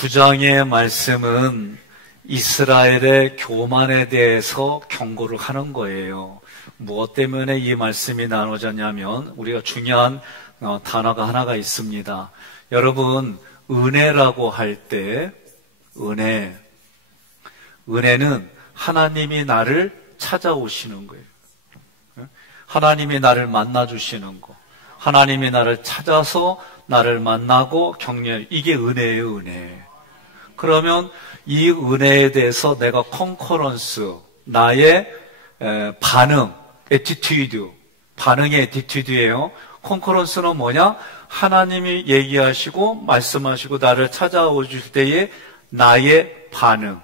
9장의 말씀은 이스라엘의 교만에 대해서 경고를 하는 거예요. 무엇 때문에 이 말씀이 나눠졌냐면 우리가 중요한 단어가 하나가 있습니다. 여러분, 은혜라고 할 때 은혜는 하나님이 나를 찾아오시는 거예요. 하나님이 나를 만나주시는 거, 하나님이 나를 찾아서 나를 만나고 격려, 이게 은혜예요, 은혜. 그러면 이 은혜에 대해서 내가 컨커런스, 나의 반응, 애티튜드, 반응의 애티튜드예요. 컨커런스는 뭐냐? 하나님이 얘기하시고 말씀하시고 나를 찾아오실 때의 나의 반응,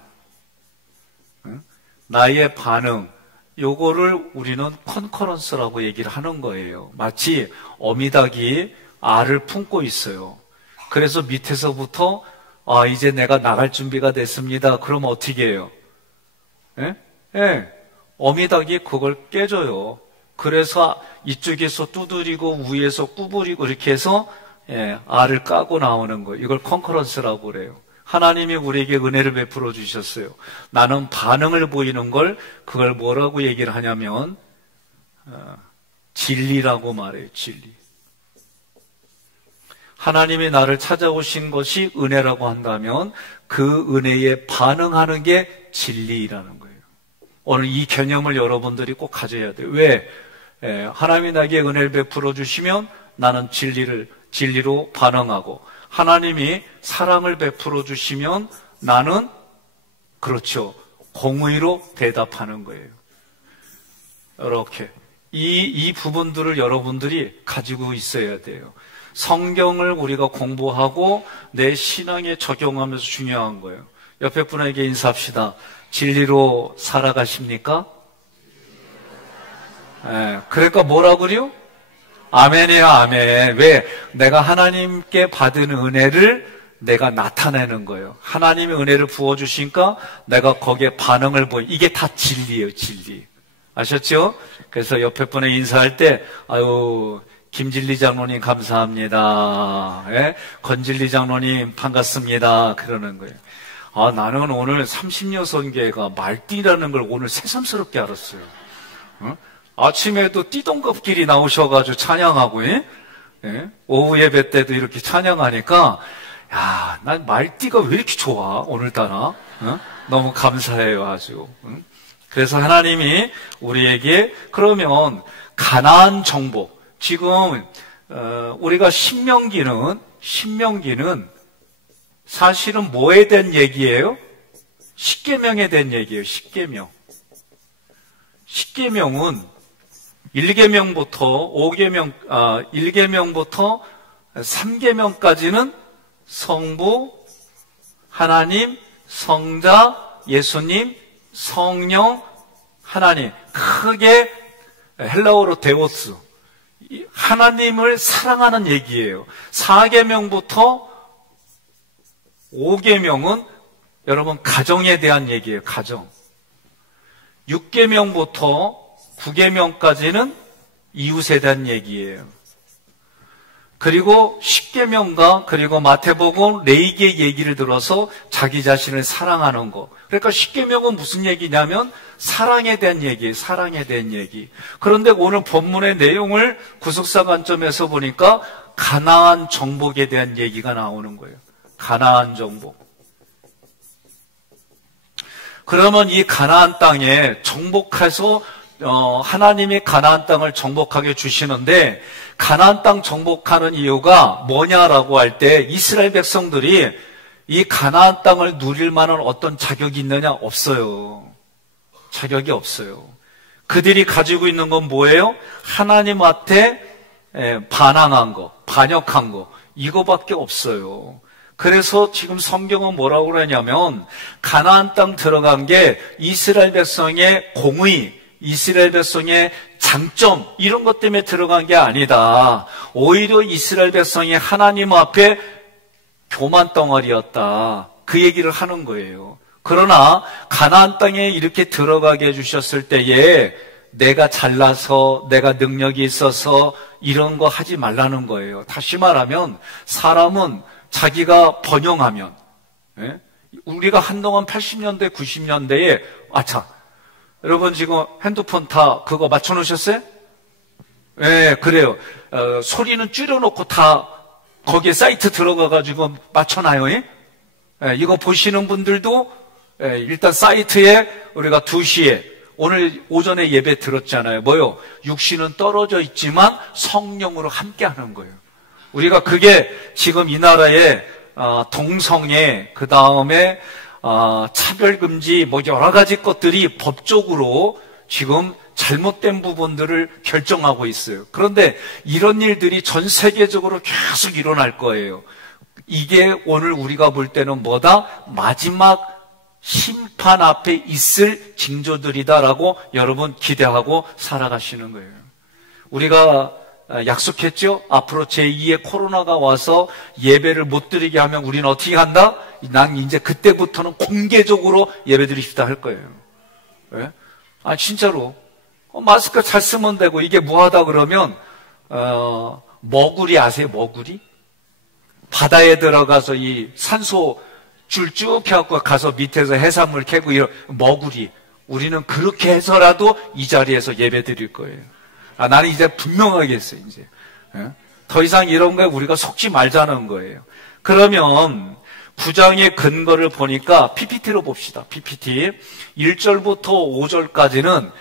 나의 반응, 요거를 우리는 컨커런스라고 얘기를 하는 거예요. 마치 어미닭이 알을 품고 있어요. 그래서 밑에서부터 이제 내가 나갈 준비가 됐습니다. 그럼 어떻게 해요? 어미닭이 그걸 깨줘요. 그래서 이쪽에서 두드리고 위에서 구부리고 이렇게 해서 알을 까고 나오는 거예요. 이걸 컨커런스라고 그래요. 하나님이 우리에게 은혜를 베풀어 주셨어요. 나는 반응을 보이는 걸 그걸 뭐라고 얘기를 하냐면 진리라고 말해요. 진리. 하나님이 나를 찾아오신 것이 은혜라고 한다면 그 은혜에 반응하는 게 진리라는 거예요. 오늘 이 개념을 여러분들이 꼭 가져야 돼요. 왜? 하나님이 나에게 은혜를 베풀어 주시면 나는 진리로 반응하고, 하나님이 사랑을 베풀어 주시면 나는 그렇죠, 공의로 대답하는 거예요. 이렇게 이 부분들을 여러분들이 가지고 있어야 돼요. 성경을 우리가 공부하고 내 신앙에 적용하면서 중요한 거예요. 옆에 분에게 인사합시다. 진리로 살아가십니까? 그러니까 뭐라고 그래요? 아멘이에요, 아멘. 왜? 내가 하나님께 받은 은혜를 내가 나타내는 거예요. 하나님의 은혜를 부어주시니까 내가 거기에 반응을 이게 다 진리예요, 진리. 아셨죠? 그래서 옆에 분에 인사할 때, 김진리 장로님 감사합니다. 건진리 장로님 반갑습니다. 그러는 거예요. 나는 오늘 30여선교회가 말띠라는 걸 오늘 새삼스럽게 알았어요. 아침에도 띠동갑끼리 나오셔가지고 찬양하고, 오후 예배 때도 이렇게 찬양하니까, 난 말띠가 왜 이렇게 좋아, 오늘따라. 너무 감사해요, 아주. 그래서 하나님이 우리에게, 그러면 가나안 정복, 지금 우리가 신명기는 사실은 뭐에 대한 얘기예요? 십계명에 대한 얘기예요. 십계명. 십계명은 1계명부터 1계명부터 3계명까지는 성부, 하나님, 성자, 예수님, 성령, 하나님. 크게 헬라어로 데오스. 하나님을 사랑하는 얘기예요. 4계명부터 5계명은 여러분 가정에 대한 얘기예요. 가정. 6계명부터 9계명까지는 이웃에 대한 얘기예요. 그리고 10계명과 그리고 마태복음 레위기의 얘기를 들어서 자기 자신을 사랑하는 거. 그러니까 10계명은 무슨 얘기냐면 사랑에 대한 얘기예요. 사랑에 대한 얘기. 그런데 오늘 본문의 내용을 구속사 관점에서 보니까 가나안 정복에 대한 얘기가 나오는 거예요. 가나안 정복. 그러면 이 가나안 땅에 정복해서 하나님이 가나안 땅을 정복하게 주시는데, 가나안 땅 정복하는 이유가 뭐냐라고 할 때 이스라엘 백성들이 이 가나안 땅을 누릴 만한 어떤 자격이 있느냐? 없어요. 자격이 없어요. 그들이 가지고 있는 건 뭐예요? 하나님한테 반항한 거, 반역한 거, 이거밖에 없어요. 그래서 지금 성경은 뭐라고 그러냐면 가나안 땅 들어간 게 이스라엘 백성의 공의, 이스라엘 백성의 장점, 이런 것 때문에 들어간 게 아니다. 오히려 이스라엘 백성이 하나님 앞에 교만 덩어리였다. 그 얘기를 하는 거예요. 그러나 가나안 땅에 이렇게 들어가게 해주셨을 때에 내가 잘나서, 내가 능력이 있어서 이런 거 하지 말라는 거예요. 다시 말하면 사람은 자기가 번영하면, 예? 우리가 한동안 80년대, 90년대에, 여러분 지금 핸드폰 다 그거 맞춰놓으셨어요? 예, 그래요. 소리는 줄여놓고 다 거기에 사이트 들어가가지고 맞춰놔요. 예? 예, 이거 보시는 분들도 일단 사이트에 우리가 2시에 오늘 오전에 예배 들었잖아요. 뭐요? 육신은 떨어져 있지만 성령으로 함께 하는 거예요. 우리가 그게 지금 이 나라에 동성애, 그 다음에 차별금지 뭐 여러 가지 것들이 법적으로 지금 잘못된 부분들을 결정하고 있어요. 그런데 이런 일들이 전 세계적으로 계속 일어날 거예요. 이게 오늘 우리가 볼 때는 뭐다? 마지막 심판 앞에 있을 징조들이다라고 여러분 기대하고 살아가시는 거예요. 우리가 약속했죠? 앞으로 제2의 코로나가 와서 예배를 못 드리게 하면 우리는 어떻게 한다? 난 이제 그때부터는 공개적으로 예배 드립시다 할 거예요. 왜? 진짜로. 마스크 잘 쓰면 되고, 이게 뭐하다 그러면, 머구리 아세요? 머구리? 바다에 들어가서 이 산소 줄 쭉 해갖고 가서 밑에서 해산물 캐고 이런 머구리. 우리는 그렇게 해서라도 이 자리에서 예배 드릴 거예요. 나는 이제 분명하게 했어요, 이제. 더 이상 이런 거에 우리가 속지 말자는 거예요. 그러면 9장의 근거를 보니까 PPT로 봅시다. PPT. 1절부터 5절까지는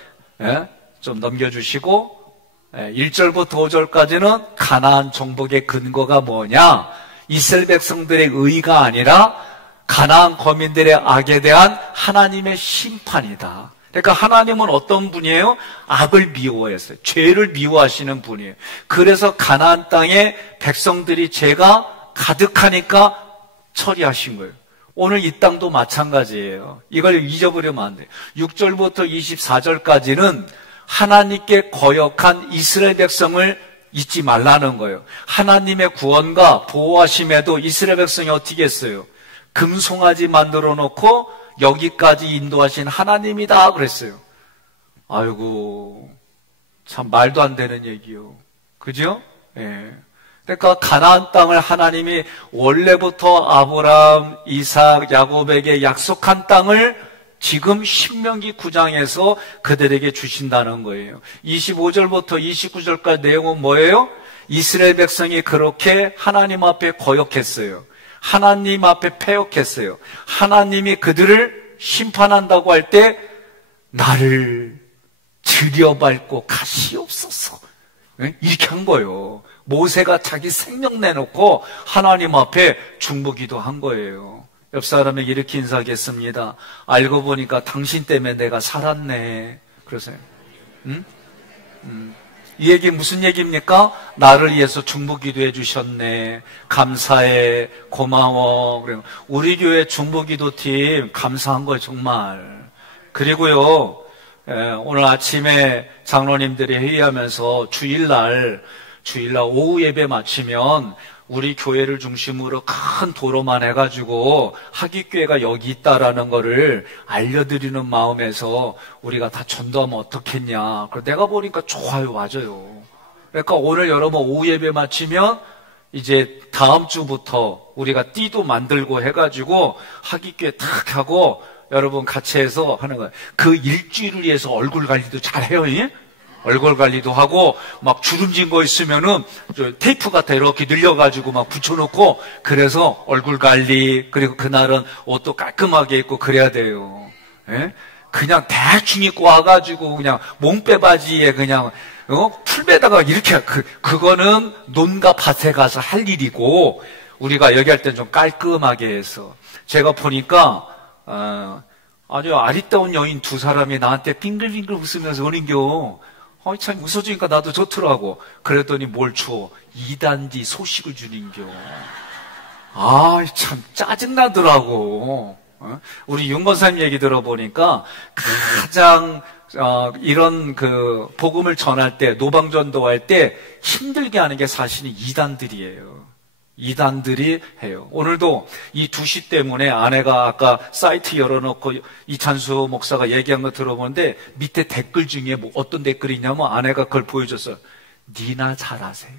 좀 넘겨주시고 1절부터 5절까지는 가나안 정복의 근거가 뭐냐? 이스라엘 백성들의 의가 아니라 가나안 거민들의 악에 대한 하나님의 심판이다. 그러니까 하나님은 어떤 분이에요? 악을 미워했어요. 죄를 미워하시는 분이에요. 그래서 가나안 땅에 백성들이 죄가 가득하니까 처리하신 거예요. 오늘 이 땅도 마찬가지예요. 이걸 잊어버리면 안 돼요. 6절부터 24절까지는 하나님께 거역한 이스라엘 백성을 잊지 말라는 거예요. 하나님의 구원과 보호하심에도 이스라엘 백성이 어떻게 했어요? 금송아지 만들어 놓고 여기까지 인도하신 하나님이다 그랬어요. 아이고, 참 말도 안 되는 얘기요. 그죠? 예. 그러니까 가나안 땅을 하나님이 원래부터 아브라함, 이삭, 야곱에게 약속한 땅을 지금 신명기 9장에서 그들에게 주신다는 거예요. 25절부터 29절까지 내용은 뭐예요? 이스라엘 백성이 그렇게 하나님 앞에 거역했어요. 하나님 앞에 패역했어요. 하나님이 그들을 심판한다고 할 때 나를 들여밟고 가시옵소서. 이렇게 한 거예요. 모세가 자기 생명 내놓고 하나님 앞에 중보기도 한 거예요. 옆 사람에게 이렇게 인사하겠습니다. 알고 보니까 당신 때문에 내가 살았네. 그러세요. 이 얘기 무슨 얘기입니까? 나를 위해서 중보기도 해주셨네. 감사해. 고마워. 그래요. 우리 교회 중보기도팀 감사한 거예요, 정말. 그리고요, 오늘 아침에 장로님들이 회의하면서 주일날 오후 예배 마치면 우리 교회를 중심으로 큰 도로만 해가지고 하깃교회가 여기 있다라는 거를 알려드리는 마음에서 우리가 다 전도하면 어떻겠냐. 그래서 내가 보니까 좋아요, 맞아요. 그러니까 오늘 여러분 오후 예배 마치면 이제 다음 주부터 우리가 띠도 만들고 해가지고 하깃교회 탁 하고 여러분 같이 해서 하는 거예요. 그 일주일을 위해서 얼굴 관리도 잘 해요. 예? 얼굴 관리도 하고 막 주름진 거 있으면은 테이프 같아 이렇게 늘려가지고 막 붙여놓고 그래서 얼굴 관리 그리고 그날은 옷도 깔끔하게 입고 그래야 돼요. 예? 그냥 대충 입고 와가지고 그냥 몸빼바지에 그냥 풀베다가 이렇게 그거는 논과 밭에 가서 할 일이고 우리가 여기 할 땐 좀 깔끔하게 해서 제가 보니까 아주 아리따운 여인 두 사람이 나한테 빙글빙글 웃으면서 오는겨. 참 웃어주니까 나도 좋더라고. 그랬더니 뭘 줘? 2단지 소식을 주는겨. 참 짜증나더라고. 우리 윤건사님 얘기 들어보니까 가장 이런 그 복음을 전할 때 노방전도할 때 힘들게 하는 게 사실은 이단들이에요. 이단들이 해요. 오늘도 이 2시 때문에 아내가 아까 사이트 열어놓고 이찬수 목사가 얘기한 거 들어보는데 밑에 댓글 중에 뭐 어떤 댓글이 있냐면 아내가 그걸 보여줬어요. 니나 잘하세요.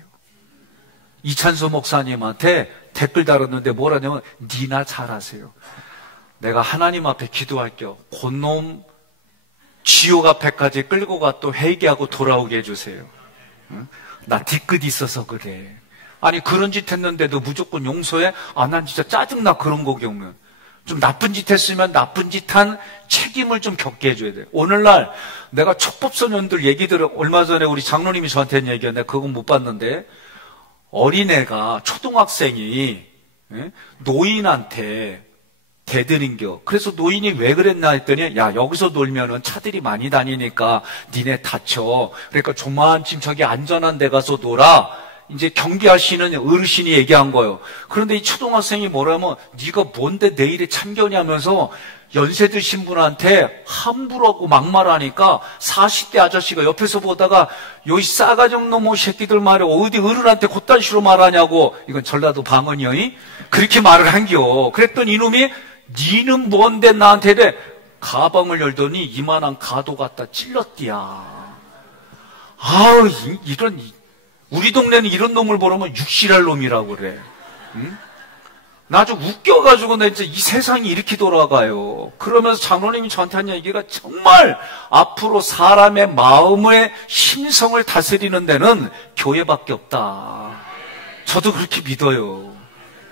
이찬수 목사님한테 댓글 달았는데 뭐라냐면, 니나 잘하세요. 내가 하나님 앞에 기도할게요. 곧놈 지옥 앞에까지 끌고 가 또 회개하고 돌아오게 해주세요. 응? 나 뒤끝 있어서 그래. 아니, 그런 짓 했는데도 무조건 용서해? 아, 난 진짜 짜증나, 그런 거 겪으면. 좀 나쁜 짓 했으면 나쁜 짓 한 책임을 좀 겪게 해줘야 돼. 오늘날 내가 촉법소년들 얘기들을 얼마 전에 우리 장로님이 저한테 얘기했는데 그건 못 봤는데, 어린애가, 초등학생이 노인한테 대드는겨. 그래서 노인이 왜 그랬나 했더니, 야, 여기서 놀면은 차들이 많이 다니니까 니네 다쳐. 그러니까 조만침 저기 안전한 데 가서 놀아. 이제 경비하시는 어르신이 얘기한 거예요. 그런데 이 초등학생이 뭐라면, 네가 뭔데 내 일에 참견이하면서 연세 드신 분한테 함부로 하고 막말하니까 40대 아저씨가 옆에서 보다가, 요 싸가지 없는 놈의 새끼들 말이야, 어디 어른한테 그딴 식으로 말하냐고. 이건 전라도 방언이요. 그렇게 말을 한겨. 그랬더니 이놈이, 니는 뭔데 나한테 이래? 가방을 열더니 이만한 가도 갖다 찔렀디야. 아우, 이런, 우리 동네는 이런 놈을 보려면 육실할 놈이라고 그래. 응? 나 아주 웃겨가지고, 나 이제 이 세상이 이렇게 돌아가요. 그러면서 장로님이 저한테 한 얘기가, 정말 앞으로 사람의 마음의 심성을 다스리는 데는 교회밖에 없다. 저도 그렇게 믿어요.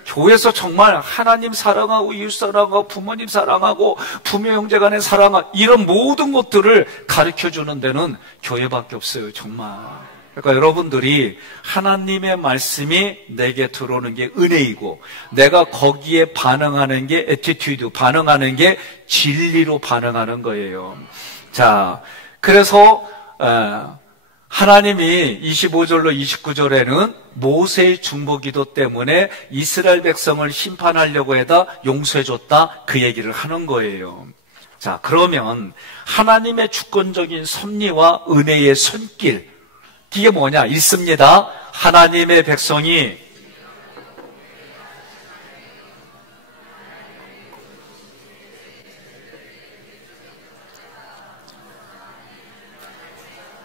교회에서 정말 하나님 사랑하고 이웃 사랑하고 부모님 사랑하고 부모 형제 간의 사랑하고 이런 모든 것들을 가르쳐주는 데는 교회밖에 없어요. 정말. 그러니까 여러분들이 하나님의 말씀이 내게 들어오는 게 은혜이고, 내가 거기에 반응하는 게 애티튜드, 반응하는 게 진리로 반응하는 거예요. 자, 그래서 하나님이 25절로 29절에는 모세의 중보기도 때문에 이스라엘 백성을 심판하려고 해다 용서해줬다, 그 얘기를 하는 거예요. 자, 그러면 하나님의 주권적인 섭리와 은혜의 손길, 이게 뭐냐? 읽습니다. 하나님의 백성이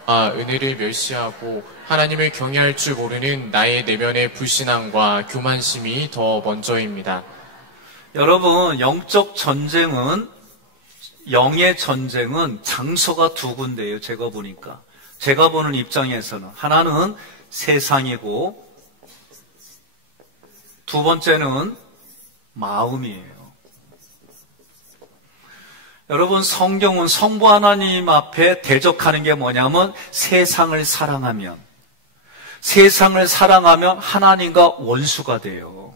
은혜를 멸시하고 하나님을 경외할 줄 모르는 나의 내면의 불신앙과 교만심이 더 먼저입니다. 여러분, 영적 전쟁은, 영의 전쟁은 장소가 두 군데예요. 제가 보니까. 제가 보는 입장에서는 하나는 세상이고, 두 번째는 마음이에요. 여러분, 성경은 성부 하나님 앞에 대적하는 게 뭐냐면, 세상을 사랑하면 하나님과 원수가 돼요.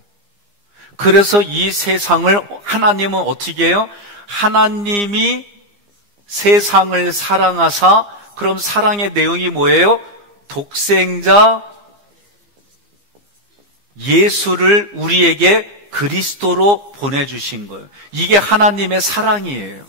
그래서 이 세상을 하나님은 어떻게 해요? 하나님이 세상을 사랑하사, 그럼 사랑의 내용이 뭐예요? 독생자 예수를 우리에게 그리스도로 보내주신 거예요. 이게 하나님의 사랑이에요.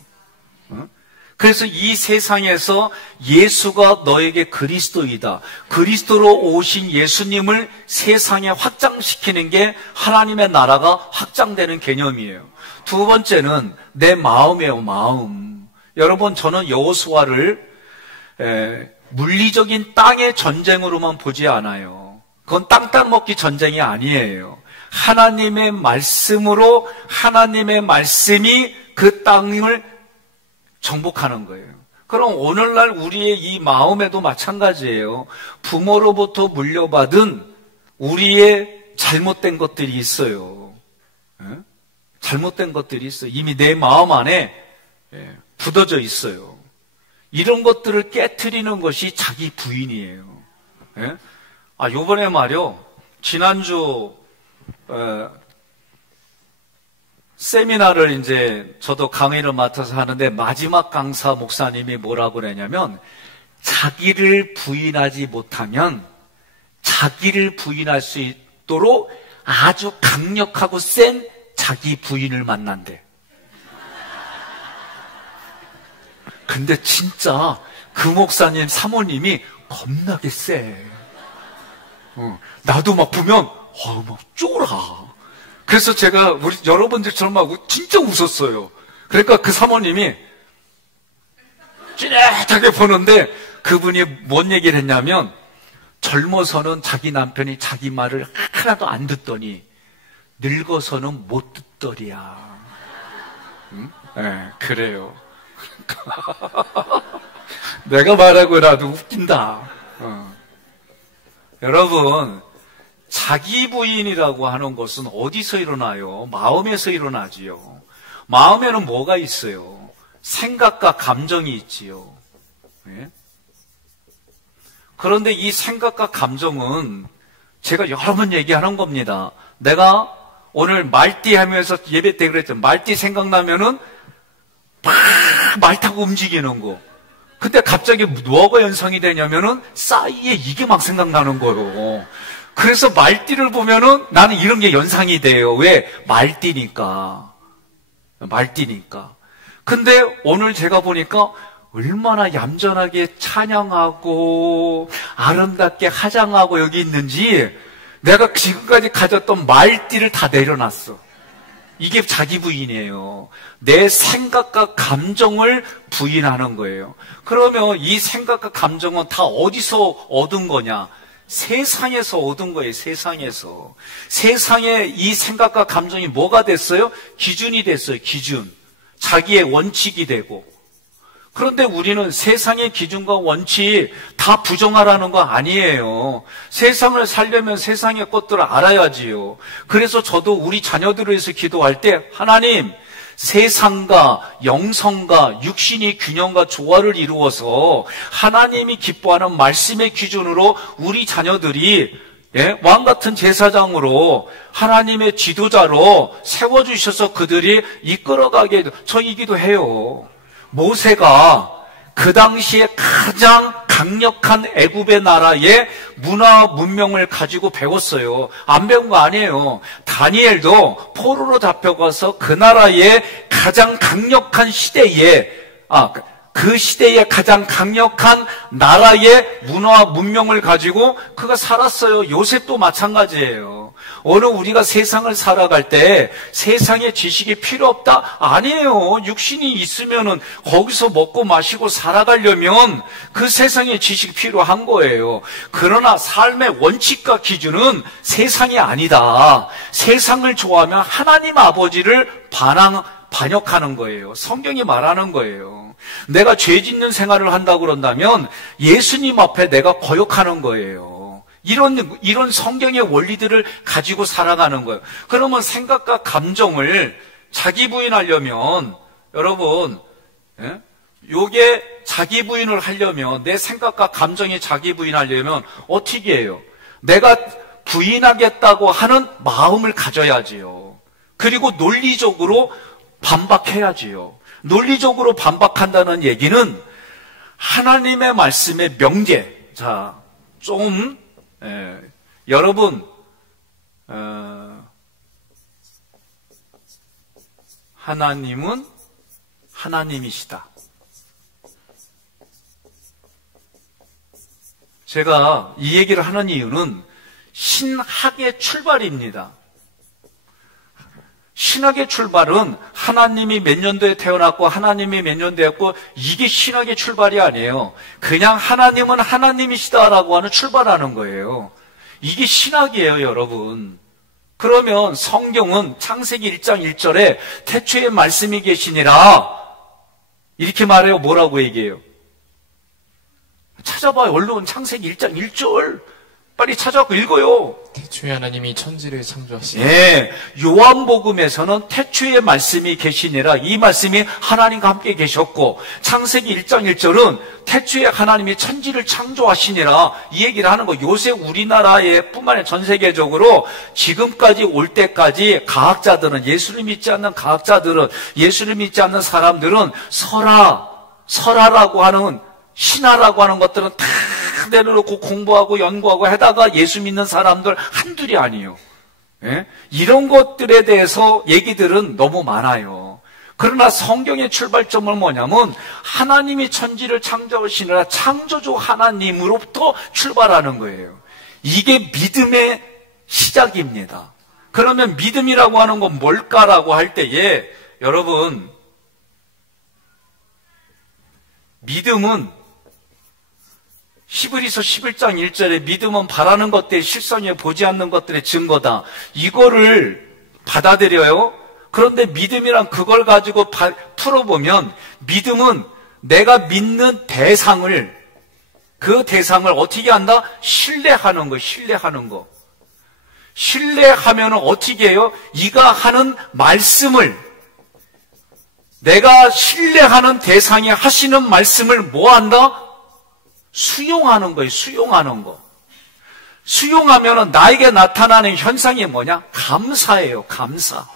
그래서 이 세상에서 예수가 너에게 그리스도이다, 그리스도로 오신 예수님을 세상에 확장시키는 게 하나님의 나라가 확장되는 개념이에요. 두 번째는 내 마음이에요. 마음. 여러분, 저는 여호수아를 물리적인 땅의 전쟁으로만 보지 않아요. 그건 땅 먹기 전쟁이 아니에요. 하나님의 말씀으로, 하나님의 말씀이 그 땅을 정복하는 거예요. 그럼 오늘날 우리의 이 마음에도 마찬가지예요. 부모로부터 물려받은 우리의 잘못된 것들이 있어요. 잘못된 것들이 있어요. 이미 내 마음 안에 굳어져 있어요. 이런 것들을 깨트리는 것이 자기 부인이에요. 요번에 말이요, 지난주 세미나를 이제 저도 강의를 맡아서 하는데, 마지막 강사 목사님이 뭐라고 그러냐면, 자기를 부인하지 못하면 자기를 부인할 수 있도록 아주 강력하고 센 자기 부인을 만난대. 근데 진짜 그 목사님 사모님이 겁나게 세. 나도 막 보면 막 쫄아. 그래서 제가 우리 여러분들처럼 막 진짜 웃었어요. 그러니까 그 사모님이 찌릿하게 보는데, 그분이 뭔 얘기를 했냐면, 젊어서는 자기 남편이 자기 말을 하나도 안 듣더니 늙어서는 못 듣더리야. 응? 네, 그래요. 내가 말하고 나도 웃긴다. 여러분, 자기 부인이라고 하는 것은 어디서 일어나요? 마음에서 일어나지요. 마음에는 뭐가 있어요? 생각과 감정이 있지요. 네? 그런데 이 생각과 감정은 제가 여러 번 얘기하는 겁니다. 내가 오늘 말띠 하면서 예배 때 그랬죠. 말띠 생각나면은 막 말 타고 움직이는 거. 근데 갑자기 뭐가 연상이 되냐면은 싸이에 이게 막 생각나는 거예요. 그래서 말띠를 보면은 나는 이런 게 연상이 돼요. 왜? 말띠니까. 말띠니까. 근데 오늘 제가 보니까 얼마나 얌전하게 찬양하고 아름답게 화장하고 여기 있는지 내가 지금까지 가졌던 말띠를 다 내려놨어. 이게 자기 부인이에요. 내 생각과 감정을 부인하는 거예요. 그러면 이 생각과 감정은 다 어디서 얻은 거냐? 세상에서 얻은 거예요. 세상에서. 세상에 이 생각과 감정이 뭐가 됐어요? 기준이 됐어요. 기준. 자기의 원칙이 되고. 그런데 우리는 세상의 기준과 원칙 다 부정하라는 거 아니에요. 세상을 살려면 세상의 것들을 알아야지요. 그래서 저도 우리 자녀들을 위해서 기도할 때 하나님, 세상과 영성과 육신이 균형과 조화를 이루어서 하나님이 기뻐하는 말씀의 기준으로 우리 자녀들이 왕 같은 제사장으로 하나님의 지도자로 세워주셔서 그들이 이끌어가게 저이기도 해요. 모세가 그 당시에 가장 강력한 애굽의 나라의 문화 문명을 가지고 배웠어요. 안 배운 거 아니에요. 다니엘도 포로로 잡혀가서 그 나라의 가장 강력한 시대에 그 시대의 가장 강력한 나라의 문화 문명을 가지고 그가 살았어요. 요셉도 마찬가지예요. 오늘 우리가 세상을 살아갈 때 세상의 지식이 필요 없다? 아니에요. 육신이 있으면은 거기서 먹고 마시고 살아가려면 그 세상의 지식이 필요한 거예요. 그러나 삶의 원칙과 기준은 세상이 아니다. 세상을 좋아하면 하나님 아버지를 반역하는 거예요. 성경이 말하는 거예요. 내가 죄 짓는 생활을 한다고 그런다면 예수님 앞에 내가 거역하는 거예요. 이런 성경의 원리들을 가지고 살아가는 거예요. 그러면 생각과 감정을 자기 부인하려면 여러분, 요게 자기 부인을 하려면 내 생각과 감정이 자기 부인하려면 어떻게 해요? 내가 부인하겠다고 하는 마음을 가져야지요. 그리고 논리적으로 반박해야지요. 논리적으로 반박한다는 얘기는 하나님의 말씀의 명제. 자, 여러분, 하나님은 하나님이시다. 제가 이 얘기를 하는 이유는 신학의 출발입니다. 신학의 출발은 하나님이 몇 년도에 태어났고 하나님이 몇 년도였고 이게 신학의 출발이 아니에요. 그냥 하나님은 하나님이시다라고 하는 출발하는 거예요. 이게 신학이에요, 여러분. 그러면 성경은 창세기 1장 1절에 태초에 말씀이 계시니라 이렇게 말해요. 뭐라고 얘기해요? 찾아봐요. 얼른 창세기 1장 1절 빨리 찾아갖고 읽어요. 태초에 하나님이 천지를 창조하시니. 예, 요한복음에서는 태초에 말씀이 계시니라 이 말씀이 하나님과 함께 계셨고 창세기 1장 1절은 태초에 하나님이 천지를 창조하시니라 이 얘기를 하는 거. 요새 우리나라에 뿐만 아니라 전 세계적으로 지금까지 올 때까지 과학자들은 예수를 믿지 않는 과학자들은 예수를 믿지 않는 사람들은 설화라고 하는 신화라고 하는 것들은 다 내려놓고 공부하고 연구하고 하다가 예수 믿는 사람들 한둘이 아니에요. 예? 이런 것들에 대해서 얘기들은 너무 많아요. 그러나 성경의 출발점은 뭐냐면 하나님이 천지를 창조하시느라 창조주 하나님으로부터 출발하는 거예요. 이게 믿음의 시작입니다. 그러면 믿음이라고 하는 건 뭘까라고 할 때에 여러분, 히브리서 11장 1절에 믿음은 바라는 것들의 실상에 보지 않는 것들의 증거다. 이거를 받아들여요. 그런데 믿음이란 그걸 가지고 풀어보면 믿음은 내가 믿는 대상을, 그 대상을 어떻게 한다? 신뢰하는 거, 신뢰하는 거. 신뢰하면 어떻게 해요? 이가 하는 말씀을, 내가 신뢰하는 대상이 하시는 말씀을 뭐 한다? 수용하는 거예요. 수용하는 거. 수용하면 나에게 나타나는 현상이 뭐냐? 감사예요. 감사.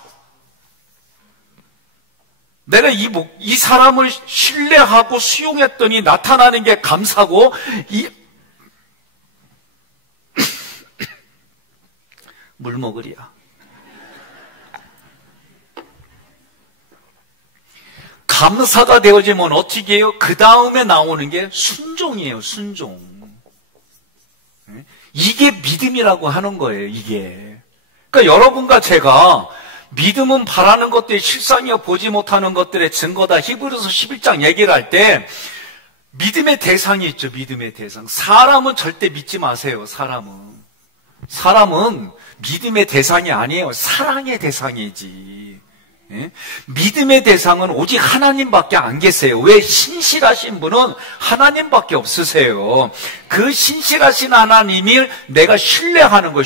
내가 이 사람을 신뢰하고 수용했더니 나타나는 게 감사고, 물 먹으리야. 감사가 되어지면 어떻게 해요? 그 다음에 나오는 게 순종이에요. 순종. 이게 믿음이라고 하는 거예요. 이게. 그러니까 여러분과 제가 믿음은 바라는 것들이 실상이여 보지 못하는 것들의 증거다. 히브리서 11장 얘기를 할 때 믿음의 대상이 있죠. 믿음의 대상. 사람은 절대 믿지 마세요. 사람은 믿음의 대상이 아니에요. 사랑의 대상이지. 믿음의 대상은 오직 하나님밖에 안 계세요. 왜? 신실하신 분은 하나님밖에 없으세요. 그 신실하신 하나님을 내가 신뢰하는 거예요.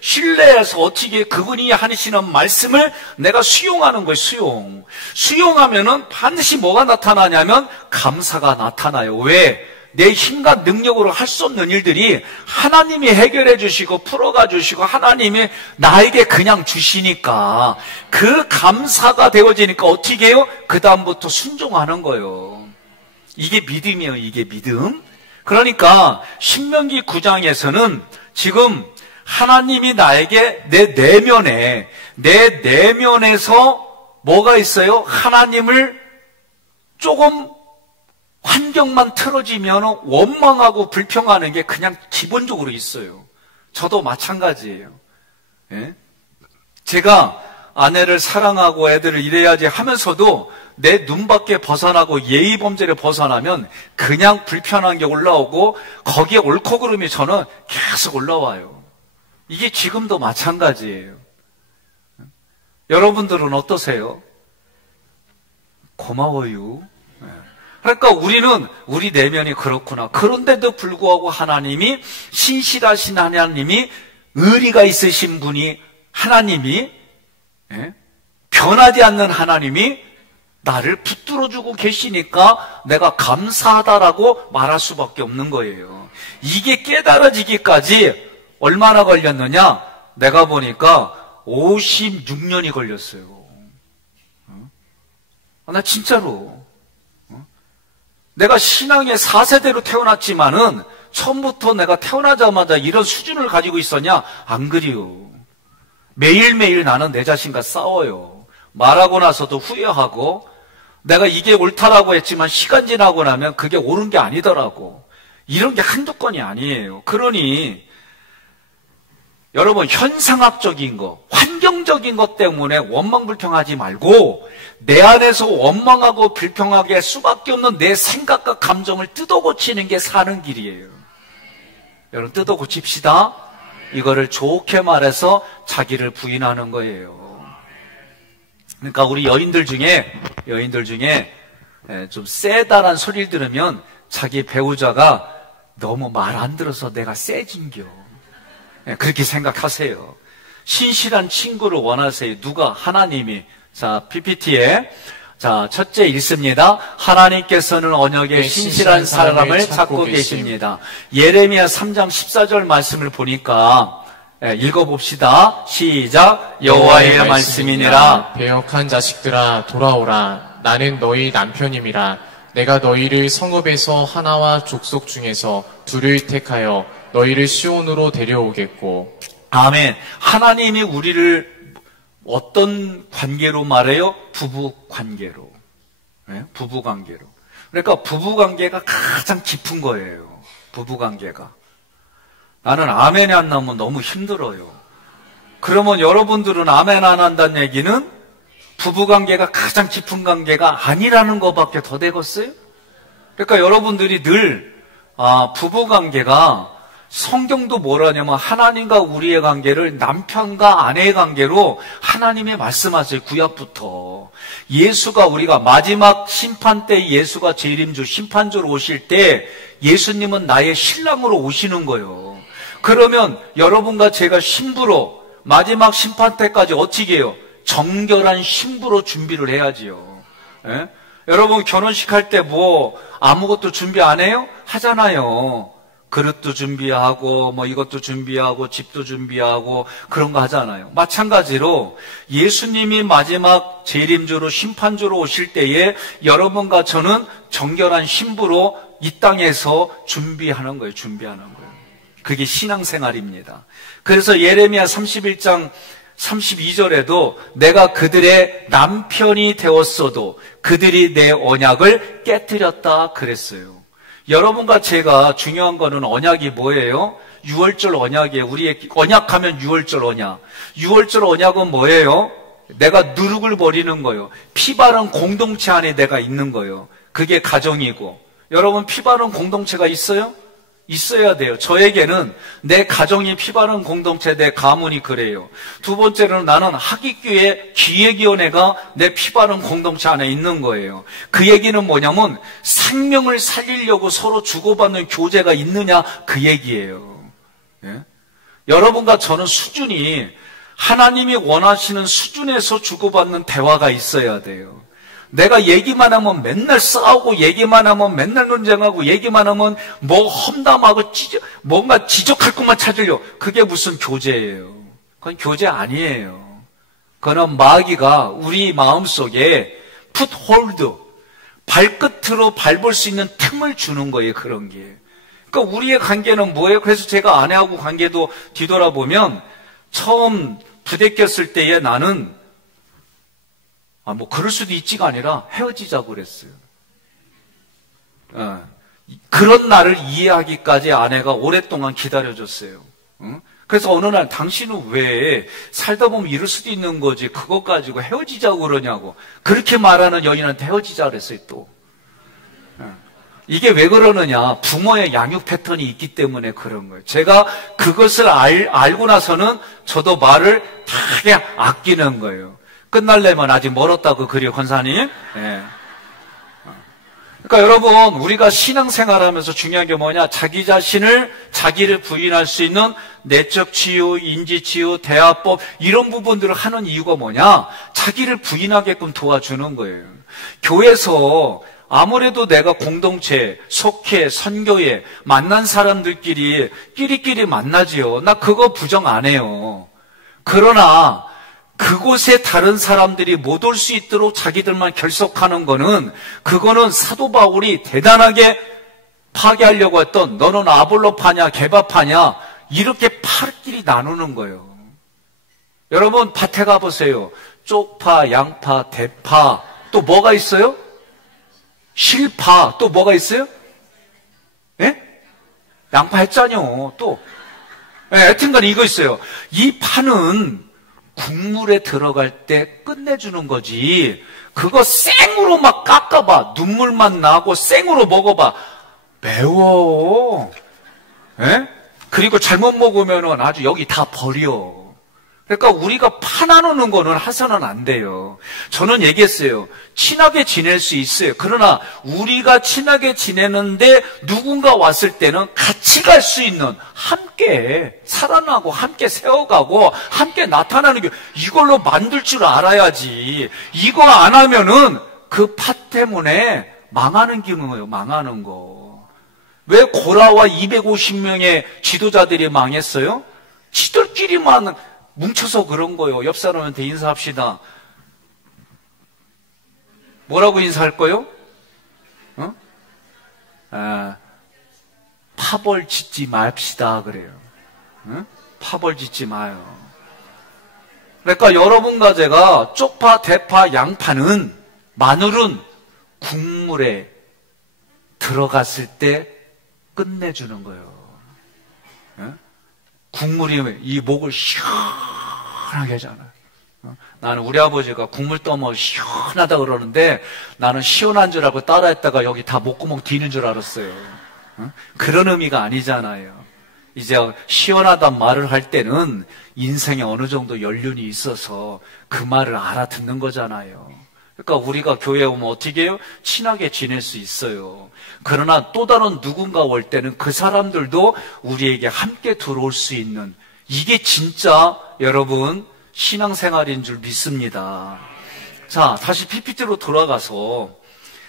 신뢰해서 어떻게 그분이 하시는 말씀을 내가 수용하는 거예요. 수용하면은 반드시 뭐가 나타나냐면 감사가 나타나요. 왜? 내 힘과 능력으로 할 수 없는 일들이 하나님이 해결해 주시고 풀어가 주시고 하나님이 나에게 그냥 주시니까 그 감사가 되어지니까 어떻게 해요? 그 다음부터 순종하는 거예요. 이게 믿음이에요. 이게 믿음. 그러니까 신명기 9장에서는 지금 하나님이 나에게 내 내면에서 뭐가 있어요? 하나님을 조금 환경만 틀어지면 원망하고 불평하는 게 그냥 기본적으로 있어요. 저도 마찬가지예요. 예? 제가 아내를 사랑하고 애들을 이래야지 하면서도 내 눈밖에 벗어나고 예의 범죄를 벗어나면 그냥 불편한 게 올라오고 거기에 옳고 그름이 저는 계속 올라와요. 이게 지금도 마찬가지예요. 여러분들은 어떠세요? 고마워요. 그러니까 우리는 우리 내면이 그렇구나. 그런데도 불구하고 하나님이 신실하신 하나님이 의리가 있으신 분이 하나님이 변하지 않는 하나님이 나를 붙들어주고 계시니까 내가 감사하다라고 말할 수밖에 없는 거예요. 이게 깨달아지기까지 얼마나 걸렸느냐? 내가 보니까 56년이 걸렸어요. 나 진짜로. 내가 신앙의 4세대로 태어났지만은 처음부터 내가 태어나자마자 이런 수준을 가지고 있었냐? 안 그래요. 매일매일 나는 내 자신과 싸워요. 말하고 나서도 후회하고 내가 이게 옳다라고 했지만 시간 지나고 나면 그게 옳은 게 아니더라고. 이런 게 한두 건이 아니에요. 그러니 여러분 현상학적인 거, 환경적인 것 때문에 원망불평하지 말고 내 안에서 원망하고 불평하게 할 수밖에 없는 내 생각과 감정을 뜯어고치는 게 사는 길이에요. 여러분 뜯어고칩시다. 이거를 좋게 말해서 자기를 부인하는 거예요. 그러니까 우리 여인들 중에 좀 세다란 소리를 들으면 자기 배우자가 너무 말 안 들어서 내가 세진겨. 그렇게 생각하세요. 신실한 친구를 원하세요. 누가? 하나님이. 자, PPT에 자, 첫째 읽습니다. 하나님께서는 언약에 신실한 사람을 찾고 계십니다. 예레미야 3장 14절 말씀을 보니까 읽어봅시다. 시작. 여호와의 말씀이니라. 배역한 자식들아 돌아오라. 나는 너희 남편임이라. 내가 너희를 성읍에서 하나와 족속 중에서 둘을 택하여 너희를 시온으로 데려오겠고. 아멘. 하나님이 우리를 어떤 관계로 말해요? 부부 관계로. 네? 부부 관계로. 그러니까 부부 관계가 가장 깊은 거예요. 부부 관계가. 나는 아멘이 안 나오면 너무 힘들어요. 그러면 여러분들은 아멘 안 한다는 얘기는 부부 관계가 가장 깊은 관계가 아니라는 것밖에 더 되겠어요? 그러니까 여러분들이 늘 부부 관계가 성경도 뭐라냐면 하나님과 우리의 관계를 남편과 아내의 관계로 하나님이 말씀하세요. 구약부터. 예수가 우리가 마지막 심판 때 예수가 재림주 심판주로 오실 때 예수님은 나의 신랑으로 오시는 거예요. 그러면 여러분과 제가 신부로 마지막 심판 때까지 어떻게 해요? 정결한 신부로 준비를 해야지요. 예? 여러분 결혼식 할 때 뭐 아무것도 준비 안 해요? 하잖아요. 그릇도 준비하고 뭐 이것도 준비하고 집도 준비하고 그런 거 하잖아요. 마찬가지로 예수님이 마지막 재림주로 심판주로 오실 때에 여러분과 저는 정결한 신부로 이 땅에서 준비하는 거예요. 준비하는 거예요. 그게 신앙생활입니다. 그래서 예레미야 31장 32절에도 내가 그들의 남편이 되었어도 그들이 내 언약을 깨뜨렸다 그랬어요. 여러분과 제가 중요한 거는 언약이 뭐예요? 유월절 언약이에요. 우리의 언약하면 유월절 언약. 유월절 언약은 뭐예요? 내가 누룩을 버리는 거예요. 피 바른 공동체 안에 내가 있는 거예요. 그게 가정이고. 여러분 피 바른 공동체가 있어요? 있어야 돼요. 저에게는 내 가정이 피 바른 공동체, 내 가문이 그래요. 두 번째로는 나는 학위교회 기획위원회가 내 피 바른 공동체 안에 있는 거예요. 그 얘기는 뭐냐면 생명을 살리려고 서로 주고받는 교제가 있느냐 그 얘기예요. 예? 여러분과 저는 수준이 하나님이 원하시는 수준에서 주고받는 대화가 있어야 돼요. 내가 얘기만 하면 맨날 싸우고 얘기만 하면 맨날 논쟁하고 얘기만 하면 뭐 험담하고 뭔가 지적할 것만 찾으려. 그게 무슨 교제예요. 그건 교제 아니에요. 그건 마귀가 우리 마음속에 풋홀드, 발끝으로 밟을 수 있는 틈을 주는 거예요. 그런 게. 그러니까 우리의 관계는 뭐예요? 그래서 제가 아내하고 관계도 뒤돌아보면 처음 부대꼈을 때에 나는 뭐 그럴 수도 있지가 아니라 헤어지자고 그랬어요. 그런 나를 이해하기까지 아내가 오랫동안 기다려줬어요. 그래서 어느 날 당신은 왜 살다 보면 이럴 수도 있는 거지 그것 가지고 헤어지자고 그러냐고 그렇게 말하는 여인한테 헤어지자 그랬어요. 또 이게 왜 그러느냐, 부모의 양육 패턴이 있기 때문에 그런 거예요. 제가 그것을 알고 나서는 저도 말을 다 그냥 아끼는 거예요. 끝날려면 아직 멀었다고 그래요, 권사님. 네. 그러니까 여러분, 우리가 신앙생활하면서 중요한 게 뭐냐, 자기 자신을 자기를 부인할 수 있는 내적 치유, 인지 치유, 대화법 이런 부분들을 하는 이유가 뭐냐, 자기를 부인하게끔 도와주는 거예요. 교회에서 아무래도 내가 공동체, 속회, 선교회 만난 사람들끼리 끼리끼리 만나지요. 나 그거 부정 안 해요. 그러나 그곳에 다른 사람들이 못 올 수 있도록 자기들만 결속하는 거는, 그거는 사도 바울이 대단하게 파괴하려고 했던, 너는 아볼로파냐 개바파냐 이렇게 파끼리 나누는 거예요. 여러분 밭에 가보세요. 쪽파, 양파, 대파, 또 뭐가 있어요? 실파, 또 뭐가 있어요? 예? 양파 했잖요. 또 하여튼간 이거 있어요. 이 파는 국물에 들어갈 때 끝내주는 거지, 그거 생으로 막 깎아봐, 눈물만 나고 생으로 먹어봐, 매워. 예? 그리고 잘못 먹으면 아주 여기 다 버려. 그러니까 우리가 파 나누는 거는 해서는 안 돼요. 저는 얘기했어요. 친하게 지낼 수 있어요. 그러나 우리가 친하게 지내는데 누군가 왔을 때는 같이 갈 수 있는, 함께 살아나고 함께 세워가고 함께 나타나는 게, 이걸로 만들 줄 알아야지. 이거 안 하면은 그 파 때문에 망하는 경우예요. 망하는 거. 왜 고라와 250명의 지도자들이 망했어요? 지들끼리만 뭉쳐서 그런 거예요. 옆 사람한테 인사합시다. 뭐라고 인사할 거요? 파벌 짓지 맙시다 그래요. 파벌 짓지 마요. 그러니까 여러분과 제가 쪽파, 대파, 양파는, 마늘은 국물에 들어갔을 때 끝내주는 거예요. 국물이 이 목을 시원하게 하잖아요. 나는 우리 아버지가 국물 떠먹어 시원하다 그러는데, 나는 시원한 줄 알고 따라했다가 여기 다 목구멍 뒤는 줄 알았어요. 그런 의미가 아니잖아요. 이제 시원하단 말을 할 때는 인생에 어느 정도 연륜이 있어서 그 말을 알아듣는 거잖아요. 그러니까 우리가 교회에 오면 어떻게 해요? 친하게 지낼 수 있어요. 그러나 또 다른 누군가 올 때는 그 사람들도 우리에게 함께 들어올 수 있는, 이게 진짜 여러분 신앙생활인 줄 믿습니다. 자, 다시 PPT로 돌아가서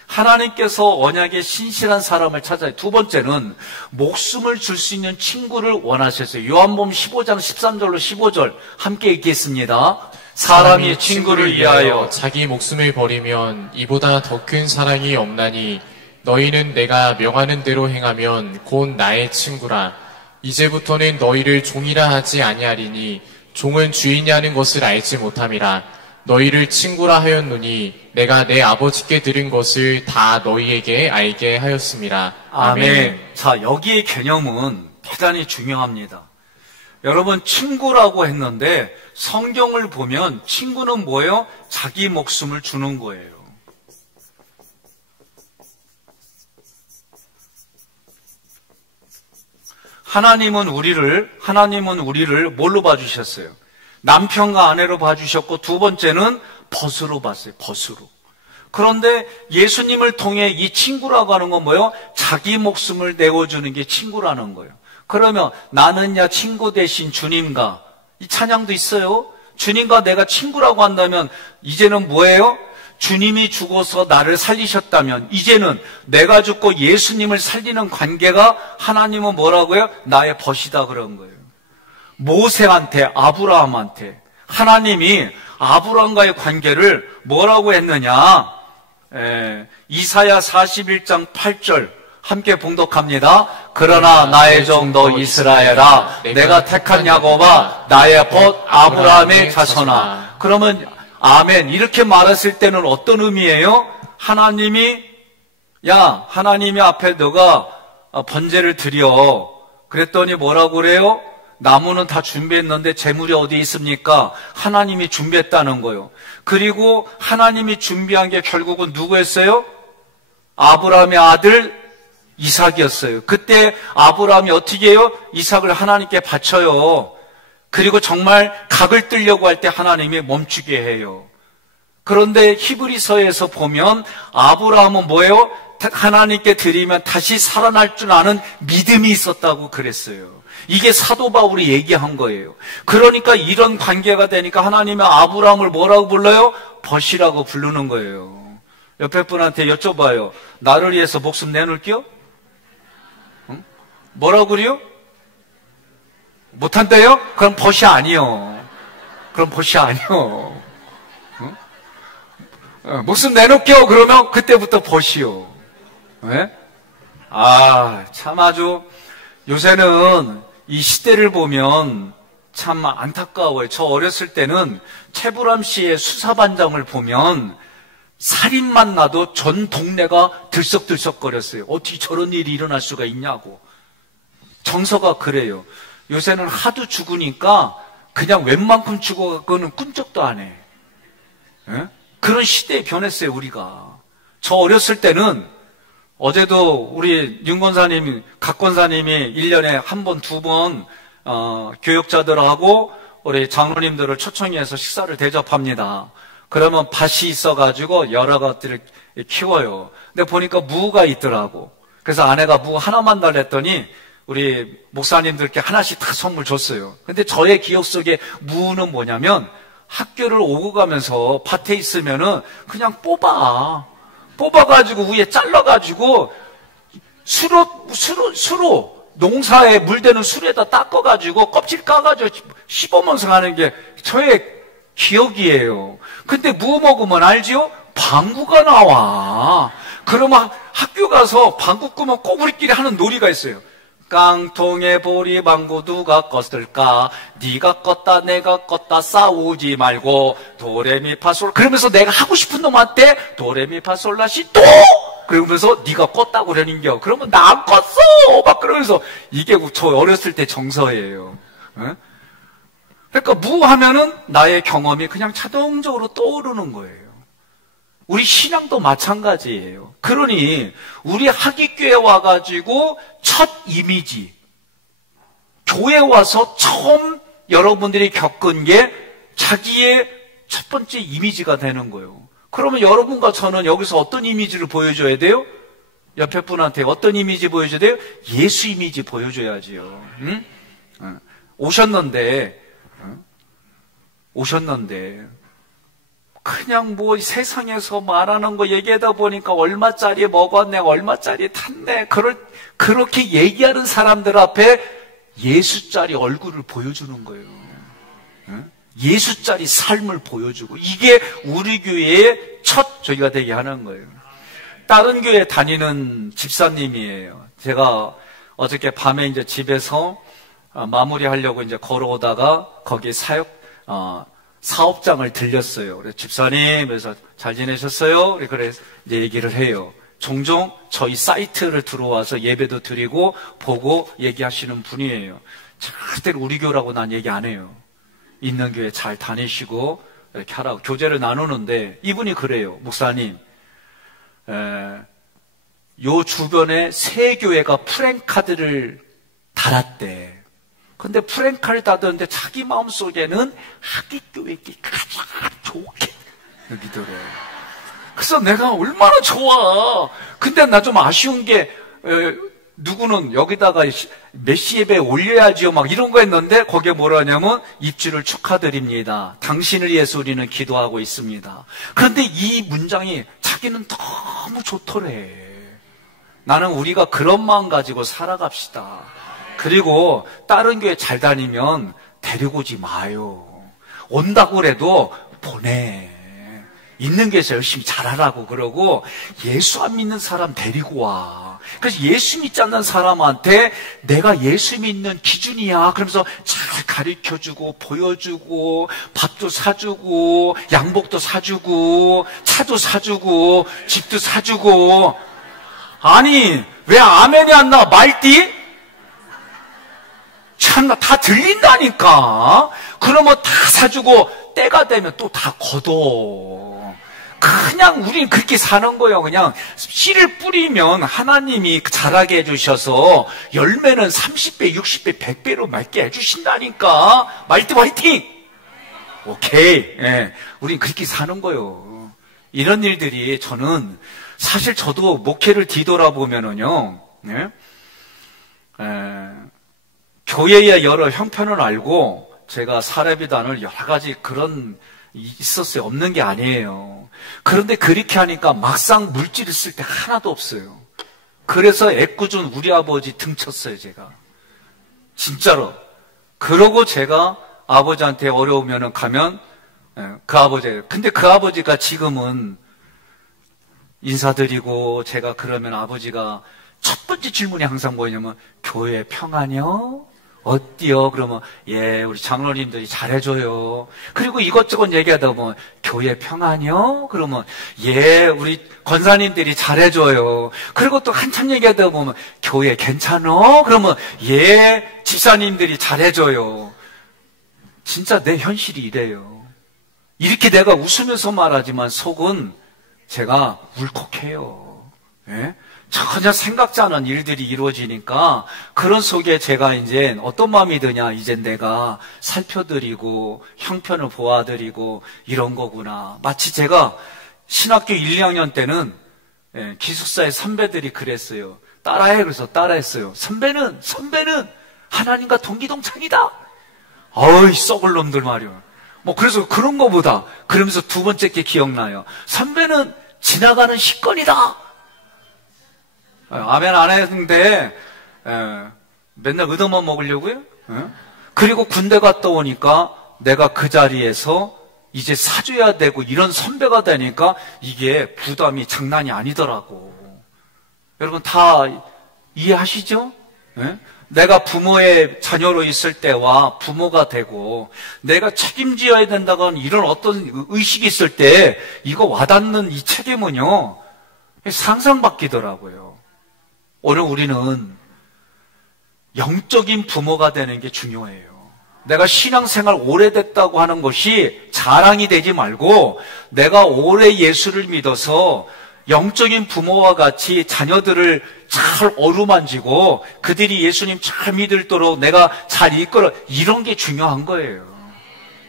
하나님께서 언약의 신실한 사람을 찾아요. 두 번째는 목숨을 줄 수 있는 친구를 원하셨어요. 요한복음 15장 13절로 15절 함께 읽겠습니다. 사람이 친구를 위하여 자기 목숨을 버리면 이보다 더 큰 사랑이 없나니 너희는 내가 명하는 대로 행하면 곧 나의 친구라. 이제부터는 너희를 종이라 하지 아니하리니 종은 주인이 하는 것을 알지 못함이라. 너희를 친구라 하였노니 내가 내 아버지께 들은 것을 다 너희에게 알게 하였습니다. 아멘. 자, 여기의 개념은 대단히 중요합니다. 여러분, 친구라고 했는데 성경을 보면 친구는 뭐예요? 자기 목숨을 주는 거예요. 하나님은 우리를 뭘로 봐주셨어요? 남편과 아내로 봐주셨고, 두 번째는 벗으로 봤어요. 벗으로. 그런데 예수님을 통해 이 친구라고 하는 건 뭐예요? 자기 목숨을 내어주는 게 친구라는 거예요. 그러면 나는야 친구 대신 주님과, 이 찬양도 있어요. 주님과 내가 친구라고 한다면 이제는 뭐예요? 주님이 죽어서 나를 살리셨다면 이제는 내가 죽고 예수님을 살리는 관계가 하나님은 뭐라고요? 나의 벗이다 그런 거예요. 모세한테, 아브라함한테 하나님이 아브라함과의 관계를 뭐라고 했느냐? 이사야 41장 8절 함께 봉독합니다. 그러나 나의 종 너 이스라엘아, 내가 택한 야곱아, 나의 벗 아브라함의 자손아. 그러면 아멘 이렇게 말했을 때는 어떤 의미예요? 하나님이 앞에 너가 번제를 드려. 그랬더니 뭐라고 그래요? 나무는 다 준비했는데 재물이 어디 있습니까? 하나님이 준비했다는 거예요. 그리고 하나님이 준비한 게 결국은 누구였어요? 아브라함의 아들 이삭이었어요. 그때 아브라함이 어떻게 해요? 이삭을 하나님께 바쳐요. 그리고 정말 각을 뜨려고 할 때 하나님이 멈추게 해요. 그런데 히브리서에서 보면 아브라함은 뭐예요? 하나님께 드리면 다시 살아날 줄 아는 믿음이 있었다고 그랬어요. 이게 사도 바울이 얘기한 거예요. 그러니까 이런 관계가 되니까 하나님의 아브라함을 뭐라고 불러요? 벗이라고 부르는 거예요. 옆에 분한테 여쭤봐요. 나를 위해서 목숨 내놓을게요? 응? 뭐라고 그래요? 못한대요? 그럼 벗이 아니요. 그럼 벗이 아니요. 응? 목숨 내놓을게요. 그러면 그때부터 벗이요. 네? 참 아주 요새는 이 시대를 보면 참 안타까워요. 저 어렸을 때는 최불암 씨의 수사반장을 보면 살인만 나도 전 동네가 들썩들썩거렸어요. 어떻게 저런 일이 일어날 수가 있냐고. 정서가 그래요. 요새는 하도 죽으니까 그냥 웬만큼 죽어갖고는 꿈쩍도 안 해. 에? 그런 시대에 변했어요, 우리가. 저 어렸을 때는 어제도 우리 윤권사님, 각권사님이 1년에 한 번, 두 번, 교역자들하고 우리 장로님들을 초청해서 식사를 대접합니다. 그러면 밭이 있어가지고 여러 것들을 키워요. 근데 보니까 무가 있더라고. 그래서 아내가 무 하나만 달랬더니 우리 목사님들께 하나씩 다 선물 줬어요. 근데 저의 기억 속에 무는 뭐냐면 학교를 오고 가면서 밭에 있으면은 그냥 뽑아가지고 위에 잘라가지고 수로 농사에 물대는 수로에다 닦아가지고 껍질 까가지고 씹으면서 가는 게 저의 기억이에요. 근데 무 먹으면 알지요? 방구가 나와. 그러면 학교 가서 방구 끄면 꼭 우리끼리 하는 놀이가 있어요. 깡통에 보리 방구 누가 껐을까? 네가 껐다 내가 껐다 싸우지 말고 도레미파솔. 그러면서 내가 하고 싶은 놈한테 도레미파솔라시 또 그러면서 네가 껐다고 그러는겨. 그러면 나 안 껐어 막 그러면서 이게 저 어렸을 때 정서예요. 에? 그러니까 무 하면은 나의 경험이 그냥 자동적으로 떠오르는 거예요. 우리 신앙도 마찬가지예요. 그러니 우리 하깃교회 와가지고 첫 이미지, 교회 와서 처음 여러분들이 겪은 게 자기의 첫 번째 이미지가 되는 거예요. 그러면 여러분과 저는 여기서 어떤 이미지를 보여줘야 돼요? 옆에 분한테 어떤 이미지 보여줘야 돼요? 예수 이미지 보여줘야지요. 응? 오셨는데 그냥 뭐 세상에서 말하는 거 얘기하다 보니까 얼마짜리 먹었네, 얼마짜리 탔네, 그렇게 얘기하는 사람들 앞에 예수짜리 얼굴을 보여주는 거예요. 예수짜리 삶을 보여주고, 이게 우리 교회의 첫 저기가 되게 하는 거예요. 다른 교회 다니는 집사님이에요. 제가 어저께 밤에 이제 집에서 마무리하려고 이제 걸어오다가 거기 사업장을 들렸어요. 그래서 집사님, 그래서 잘 지내셨어요? 그래서 이제 얘기를 해요. 종종 저희 사이트를 들어와서 예배도 드리고 보고 얘기하시는 분이에요. 절대로 우리 교라고 난 얘기 안 해요. 있는 교회 잘 다니시고 이렇게 하라고 교제를 나누는데, 이분이 그래요. 목사님, 요 주변에 세 교회가 프랜카드를 달았대. 근데 프랜카드를 달았는데 자기 마음속에는 하깃교회께 가장 좋게 느끼더래요. 그래서 내가 얼마나 좋아. 근데 나 좀 아쉬운 게 누구는 여기다가 메시 예배 올려야지요 막 이런 거 했는데, 거기에 뭐라 하냐면 입주를 축하드립니다. 당신을 위해서 우리는 기도하고 있습니다. 그런데 이 문장이 자기는 너무 좋더래. 나는 우리가 그런 마음 가지고 살아갑시다. 그리고 다른 교회 잘 다니면 데리고 오지 마요. 온다고 그래도 보내. 있는 교회에서 열심히 잘하라고 그러고, 예수 안 믿는 사람 데리고 와. 그래서 예수 믿지 않는 사람한테 내가 예수 믿는 기준이야 그러면서 잘 가르쳐주고 보여주고, 밥도 사주고 양복도 사주고 차도 사주고 집도 사주고. 아니 왜 아멘이 안 나와? 말띠? 참나, 다 들린다니까. 그러면 다 사주고 때가 되면 또 다 걷어. 그냥 우린 그렇게 사는 거예요. 그냥 씨를 뿌리면 하나님이 자라게 해주셔서 열매는 30배, 60배, 100배로 맺게 해주신다니까. 말띠 화이팅! 오케이. 예, 우린 그렇게 사는 거예요. 이런 일들이, 저는 사실 저도 목회를 뒤돌아보면은요, 예? 교회의 여러 형편을 알고 제가 사례비단을 여러 가지 그런 있었어요. 없는 게 아니에요. 그런데 그렇게 하니까 막상 물질을 쓸 때 하나도 없어요. 그래서 애꿎은 우리 아버지 등쳤어요, 제가. 진짜로. 그러고 제가 아버지한테 어려우면 가면 그 아버지예요. 근데 그 아버지가 지금은 인사드리고 제가 그러면 아버지가 첫 번째 질문이 항상 뭐냐면, 교회 평안이요? 어때요? 그러면 예, 우리 장로님들이 잘해줘요. 그리고 이것저것 얘기하다 보면 교회 평안이요? 그러면 예, 우리 권사님들이 잘해줘요. 그리고 또 한참 얘기하다 보면 교회 괜찮어? 그러면 예, 집사님들이 잘해줘요. 진짜 내 현실이 이래요. 이렇게 내가 웃으면서 말하지만 속은 제가 울컥해요. 예? 전혀 생각지 않은 일들이 이루어지니까 그런 속에 제가 이제 어떤 마음이 드냐, 이제 내가 살펴드리고 형편을 보아드리고 이런 거구나. 마치 제가 신학교 1, 2학년 때는 기숙사의 선배들이 그랬어요. 따라해. 그래서 따라했어요. 선배는 하나님과 동기동창이다. 어이 썩을 놈들 말이야. 뭐 그래서 그런 거보다, 그러면서 두 번째 게 기억나요. 선배는 지나가는 식권이다. 아멘 안 했는데 맨날 얻어만 먹으려고요? 그리고 군대 갔다 오니까 내가 그 자리에서 이제 사줘야 되고 이런 선배가 되니까 이게 부담이 장난이 아니더라고. 여러분 다 이해하시죠? 내가 부모의 자녀로 있을 때와 부모가 되고 내가 책임져야 된다건 이런 어떤 의식이 있을 때 이거 와닿는 이 책임은요, 상상 바뀌더라고요. 오늘 우리는 영적인 부모가 되는 게 중요해요. 내가 신앙생활 오래됐다고 하는 것이 자랑이 되지 말고 내가 오래 예수를 믿어서 영적인 부모와 같이 자녀들을 잘 어루만지고 그들이 예수님 잘 믿도록 내가 잘 이끌어, 이런 게 중요한 거예요.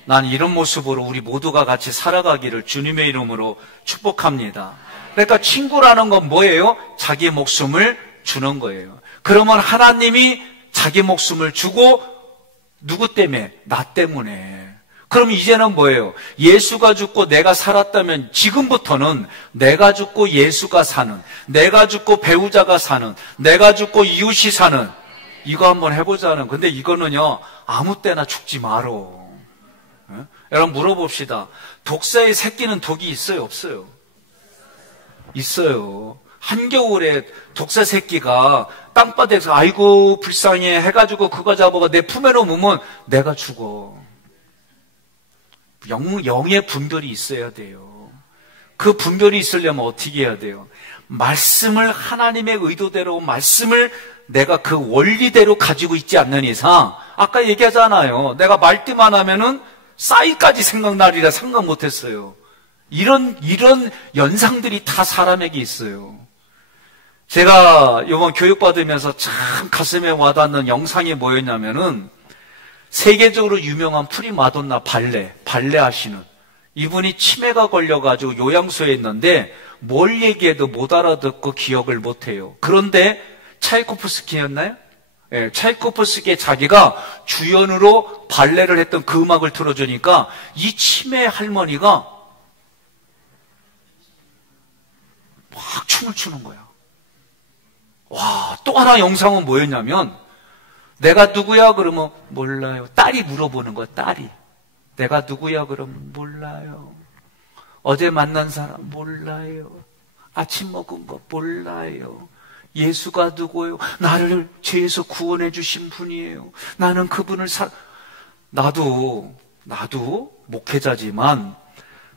난 이런 모습으로 우리 모두가 같이 살아가기를 주님의 이름으로 축복합니다. 그러니까 친구라는 건 뭐예요? 자기 목숨을 주는 거예요. 그러면 하나님이 자기 목숨을 주고 누구 때문에? 나 때문에. 그럼 이제는 뭐예요? 예수가 죽고 내가 살았다면 지금부터는 내가 죽고 예수가 사는, 내가 죽고 배우자가 사는, 내가 죽고 이웃이 사는, 이거 한번 해보자는. 근데 이거는요, 아무 때나 죽지 마로. 여러분 물어봅시다. 독사의 새끼는 독이 있어요, 없어요? 있어요. 한겨울에 독사 새끼가 땅바닥에서 아이고 불쌍해 해가지고 그거 잡아가 내 품에 놓으면 내가 죽어. 영의 분별이 있어야 돼요. 그 분별이 있으려면 어떻게 해야 돼요? 말씀을 하나님의 의도대로, 말씀을 내가 그 원리대로 가지고 있지 않는 이상, 아까 얘기하잖아요. 내가 말띠만 하면은 싸이까지 생각나리라 생각 못했어요. 이런 연상들이 다 사람에게 있어요. 제가 이번 교육받으면서 참 가슴에 와닿는 영상이 뭐였냐면은, 세계적으로 유명한 프리마돈나 발레 하시는 이분이 치매가 걸려가지고 요양소에 있는데 뭘 얘기해도 못 알아듣고 기억을 못해요. 그런데 차이코프스키였나요? 네, 차이코프스키의 자기가 주연으로 발레를 했던 그 음악을 틀어주니까 이 치매 할머니가 막 춤을 추는 거야. 와, 또 하나 영상은 뭐였냐면, 내가 누구야? 그러면 몰라요. 딸이 물어보는 거야, 딸이. 내가 누구야? 그러면 몰라요. 어제 만난 사람 몰라요. 아침 먹은 거 몰라요. 예수가 누구예요? 나를 죄에서 구원해 주신 분이에요. 나는 그분을 나도 목회자지만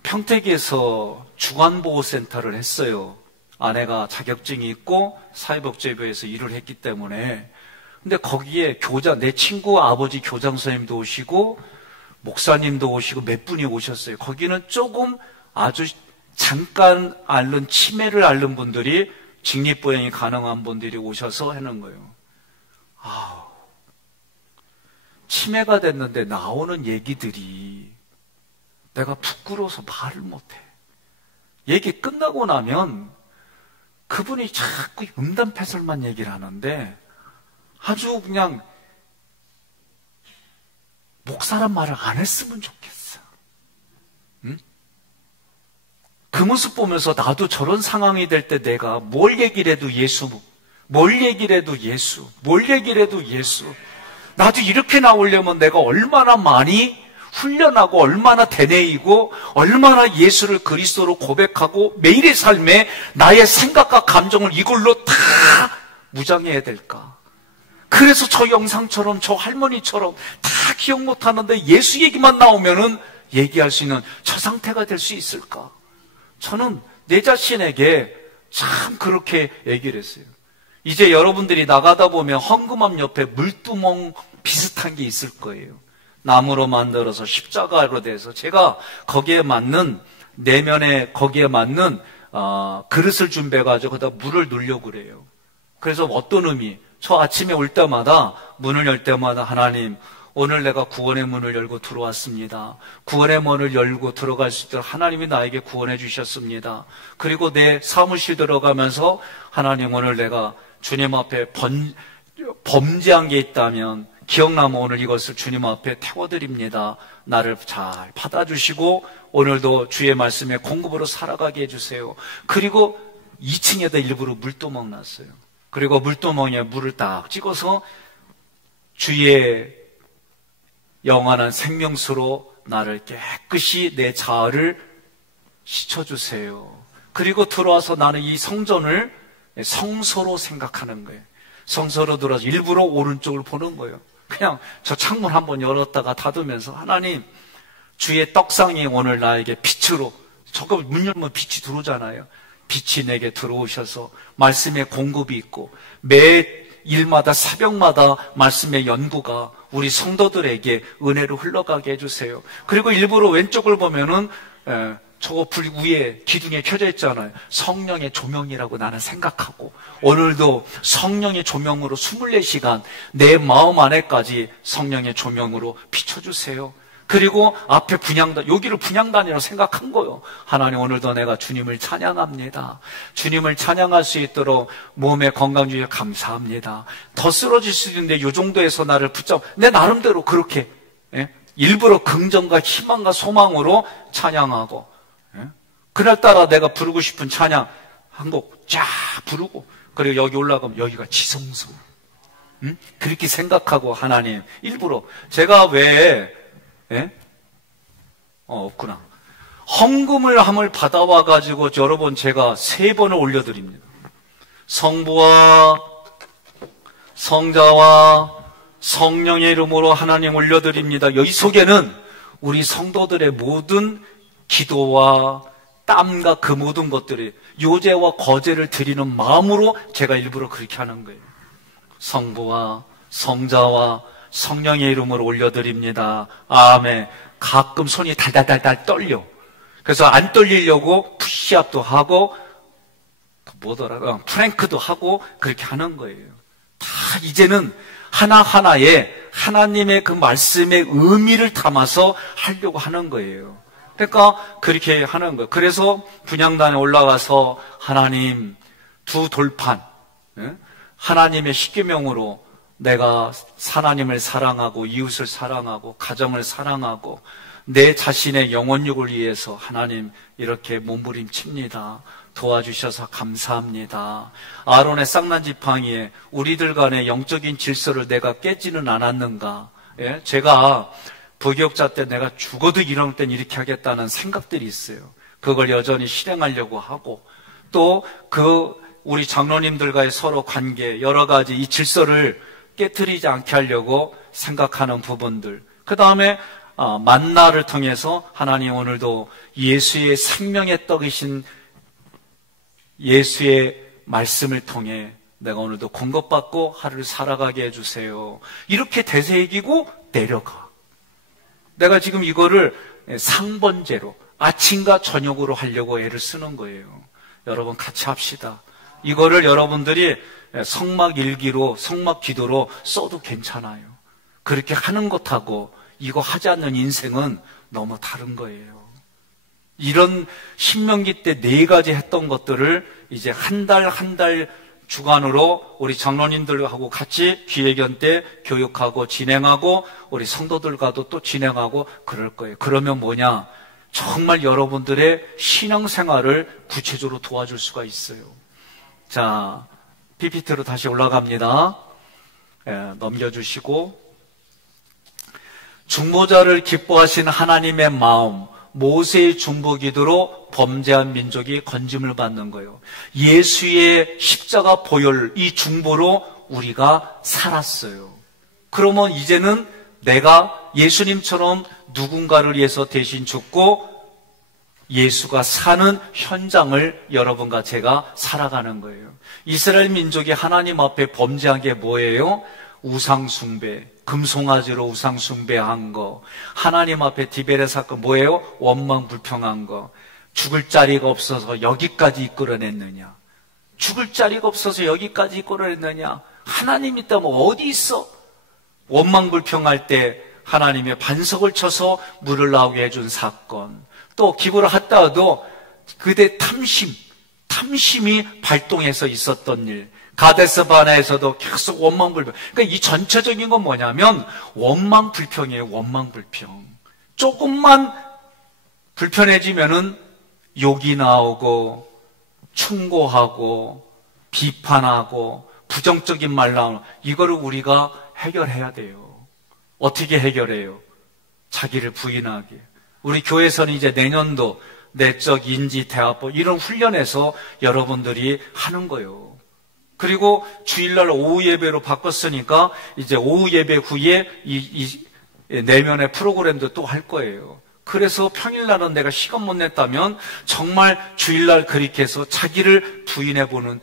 평택에서 중환보호센터를 했어요. 아내가 자격증이 있고 사회복지부에서 일을 했기 때문에. 근데 거기에 내 친구 아버지 교장 선생님도 오시고 목사님도 오시고 몇 분이 오셨어요. 거기는 조금 아주 잠깐 앓는 치매를 앓는 분들이 직립보행이 가능한 분들이 오셔서 하는 거예요. 치매가 됐는데 나오는 얘기들이 내가 부끄러워서 말을 못해. 얘기 끝나고 나면 그분이 자꾸 음담패설만 얘기를 하는데 아주 그냥 목사란 말을 안 했으면 좋겠어. 응? 그 모습 보면서 나도 저런 상황이 될 때 내가 뭘 얘기를 해도 예수, 뭘 얘기를 해도 예수, 뭘 얘기를 해도 예수. 나도 이렇게 나오려면 내가 얼마나 많이 훈련하고 얼마나 되뇌이고 얼마나 예수를 그리스도로 고백하고 매일의 삶에 나의 생각과 감정을 이걸로 다 무장해야 될까? 그래서 저 영상처럼 저 할머니처럼 다 기억 못하는데 예수 얘기만 나오면은 얘기할 수 있는 저 상태가 될 수 있을까? 저는 내 자신에게 참 그렇게 얘기를 했어요. 이제 여러분들이 나가다 보면 헝금함 옆에 물두멍 비슷한 게 있을 거예요. 나무로 만들어서 십자가로 돼서 제가 거기에 맞는 내면에 거기에 맞는 그릇을 준비해가지고 거기다 물을 넣으려고 그래요. 그래서 어떤 의미? 저 아침에 올 때마다 문을 열 때마다 하나님, 오늘 내가 구원의 문을 열고 들어왔습니다. 구원의 문을 열고 들어갈 수 있도록 하나님이 나에게 구원해 주셨습니다. 그리고 내 사무실 들어가면서 하나님, 오늘 내가 주님 앞에 범죄한 게 있다면 기억나면 오늘 이것을 주님 앞에 태워드립니다. 나를 잘 받아주시고 오늘도 주의 말씀에 공급으로 살아가게 해주세요. 그리고 2층에다 일부러 물도멍 놨어요. 그리고 물도멍에 물을 딱 찍어서 주의 영원한 생명수로 나를 깨끗이 내 자아를 씻어주세요. 그리고 들어와서 나는 이 성전을 성소로 생각하는 거예요. 성소로 들어와서 일부러 오른쪽을 보는 거예요. 그냥 저 창문 한번 열었다가 닫으면서 하나님, 주의 떡상이 오늘 나에게 빛으로, 저거 문 열면 빛이 들어오잖아요. 빛이 내게 들어오셔서 말씀의 공급이 있고 매 일마다 새벽마다 말씀의 연구가 우리 성도들에게 은혜로 흘러가게 해주세요. 그리고 일부러 왼쪽을 보면은 저거 불 위에 기둥에 켜져 있잖아요. 성령의 조명이라고 나는 생각하고, 오늘도 성령의 조명으로 24시간 내 마음 안에까지 성령의 조명으로 비춰주세요. 그리고 앞에 분향단, 여기를 분향단이라고 생각한 거예요. 하나님, 오늘도 내가 주님을 찬양합니다. 주님을 찬양할 수 있도록 몸의 건강 주셔서 감사합니다. 더 쓰러질 수도 있는데 이 정도에서 나를 붙잡, 내 나름대로 그렇게 일부러 긍정과 희망과 소망으로 찬양하고, 그날따라 내가 부르고 싶은 찬양 한 곡 쫙 부르고, 그리고 여기 올라가면 여기가 지성소, 그렇게 생각하고, 하나님 일부러 제가 왜 없구나. 헌금을 함을 받아와 가지고 여러분 제가 3번을 올려드립니다. 성부와 성자와 성령의 이름으로 하나님 올려드립니다. 여기 속에는 우리 성도들의 모든 기도와 땀과 그 모든 것들이 요제와 거제를 드리는 마음으로 제가 일부러 그렇게 하는 거예요. 성부와 성자와 성령의 이름으로 올려드립니다. 아멘. 가끔 손이 달달달달 떨려. 그래서 안 떨리려고 푸시업도 하고, 프랭크도 하고, 그렇게 하는 거예요. 다 이제는 하나하나에 하나님의 그 말씀의 의미를 담아서 하려고 하는 거예요. 그러니까 그렇게 하는 거예요. 그래서 분향단에 올라가서 하나님 두 돌판, 하나님의 십계명으로 내가 하나님을 사랑하고 이웃을 사랑하고 가정을 사랑하고 내 자신의 영혼육을 위해서 하나님 이렇게 몸부림칩니다. 도와주셔서 감사합니다. 아론의 쌍난 지팡이에 우리들 간의 영적인 질서를 내가 깨지는 않았는가? 제가 부교육자 때 내가 죽어도 이런 때는 이렇게 하겠다는 생각들이 있어요. 그걸 여전히 실행하려고 하고, 또 우리 장로님들과의 서로 관계, 여러 가지 이 질서를 깨트리지 않게 하려고 생각하는 부분들. 그 다음에 만나를 통해서 하나님 오늘도 예수의 생명의 떡이신 예수의 말씀을 통해 내가 오늘도 공급받고 하루를 살아가게 해주세요. 이렇게 되새기고 내려가. 내가 지금 이거를 상번제로 아침과 저녁으로 하려고 애를 쓰는 거예요. 여러분 같이 합시다. 이거를 여러분들이 성막 일기로, 성막 기도로 써도 괜찮아요. 그렇게 하는 것하고 이거 하지 않는 인생은 너무 다른 거예요. 이런 신명기 때 4가지 했던 것들을 이제 한 달 주간으로 우리 장로님들하고 같이 기회견 때 교육하고 진행하고 우리 성도들과도 또 진행하고 그럴 거예요. 그러면 뭐냐? 정말 여러분들의 신앙생활을 구체적으로 도와줄 수가 있어요. 자, PPT로 다시 올라갑니다. 넘겨주시고, 중보자를 기뻐하신 하나님의 마음, 모세의 중보기도로 범죄한 민족이 건짐을 받는 거예요. 예수의 십자가 보혈, 이 중보로 우리가 살았어요. 그러면 이제는 내가 예수님처럼 누군가를 위해서 대신 죽고 예수가 사는 현장을 여러분과 제가 살아가는 거예요. 이스라엘 민족이 하나님 앞에 범죄한 게 뭐예요? 우상숭배, 금송아지로 우상숭배한 거, 하나님 앞에 디베레 사건 뭐예요? 원망불평한 거, 죽을 자리가 없어서 여기까지 이끌어냈느냐? 죽을 자리가 없어서 여기까지 이끌어냈느냐? 하나님 있다면 어디 있어? 원망불평할 때 하나님의 반석을 쳐서 물을 나오게 해준 사건, 또 기부를 했다가도 그대 탐심이 발동해서 있었던 일, 가데스 바네에서도 계속 원망불평. 그러니까 이 전체적인 건 뭐냐면 원망불평이에요. 원망불평. 조금만 불편해지면은 욕이 나오고 충고하고 비판하고 부정적인 말 나오는, 이거를 우리가 해결해야 돼요. 어떻게 해결해요? 자기를 부인하게. 우리 교회에서는 이제 내년도 내적 인지 대화법 이런 훈련에서 여러분들이 하는 거예요. 그리고 주일날 오후 예배로 바꿨으니까 이제 오후 예배 후에 이 내면의 프로그램도 또 할 거예요. 그래서 평일날은 내가 시간 못 냈다면 정말 주일날 그렇게 해서 자기를 부인해보는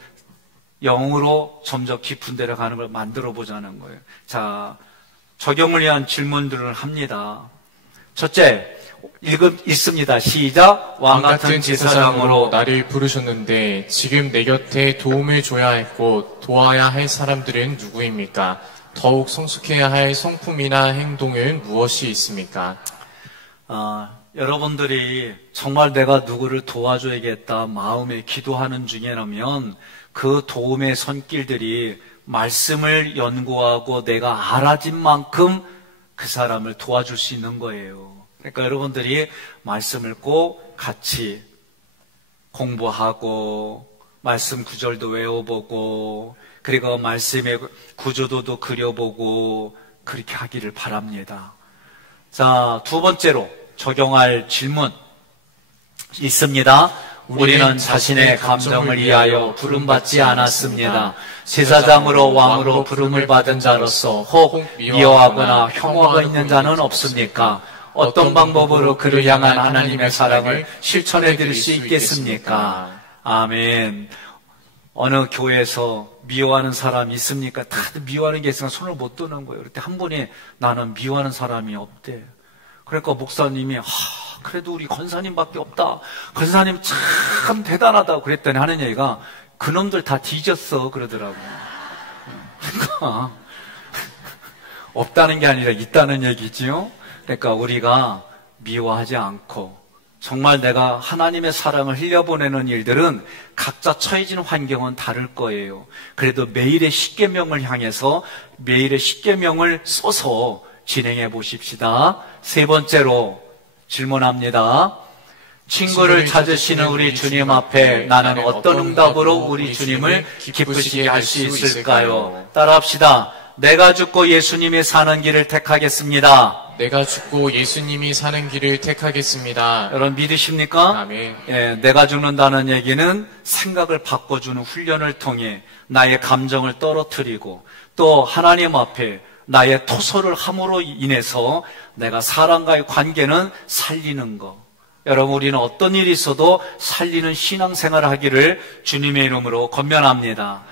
영으로 점점 깊은 데로 가는 걸 만들어 보자는 거예요. 자, 적용을 위한 질문들을 합니다. 첫째, 읽습니다. 시작. 왕같은 제사장으로 나를 부르셨는데 지금 내 곁에 도움을 줘야 했고 도와야 할 사람들은 누구입니까? 더욱 성숙해야 할 성품이나 행동은 무엇이 있습니까? 여러분들이 정말 내가 누구를 도와줘야겠다 마음에 기도하는 중에라면 그 도움의 손길들이 말씀을 연구하고 내가 알아진 만큼 그 사람을 도와줄 수 있는 거예요. 그러니까 여러분들이 말씀을 꼭 같이 공부하고 말씀 구절도 외워보고 그리고 말씀의 구조도도 그려보고 그렇게 하기를 바랍니다. 자, 두 번째로 적용할 질문 있습니다. 우리는 자신의 감정을 위하여 부름받지 않았습니다. 제사장으로 왕으로 부름을 받은 자로서 혹 미워하거나 혐오가 있는 자는 없습니까? 어떤 방법으로 그를 향한 하나님의 사랑을 실천해 드릴 수 있겠습니까? 아멘. 어느 교회에서 미워하는 사람이 있습니까? 다들 미워하는 게 있으면 손을 못 드는 거예요. 그럴 때 한 분이 나는 미워하는 사람이 없대. 그러니까 목사님이 그래도 우리 권사님밖에 없다. 권사님 참 대단하다고 그랬더니 하는 얘기가 그놈들 다 뒤졌어 그러더라고요. 그러니까 없다는 게 아니라 있다는 얘기지요. 그러니까 우리가 미워하지 않고 정말 내가 하나님의 사랑을 흘려보내는 일들은 각자 처해진 환경은 다를 거예요. 그래도 매일의 십계명을 향해서 매일의 십계명을 써서 진행해 보십시다. 세 번째로 질문합니다. 친구를 찾으시는 우리 주님 앞에 나는 어떤 응답으로 우리 주님을 기쁘시게 할 수 있을까요? 따라합시다. 내가 죽고 예수님이 사는 길을 택하겠습니다. 내가 죽고 예수님이 사는 길을 택하겠습니다. 여러분 믿으십니까? 아멘. 예, 내가 죽는다는 얘기는 생각을 바꿔주는 훈련을 통해 나의 감정을 떨어뜨리고 또 하나님 앞에 나의 토설을 함으로 인해서 내가 사람과의 관계는 살리는 것. 여러분 우리는 어떤 일이 있어도 살리는 신앙생활을 하기를 주님의 이름으로 권면합니다.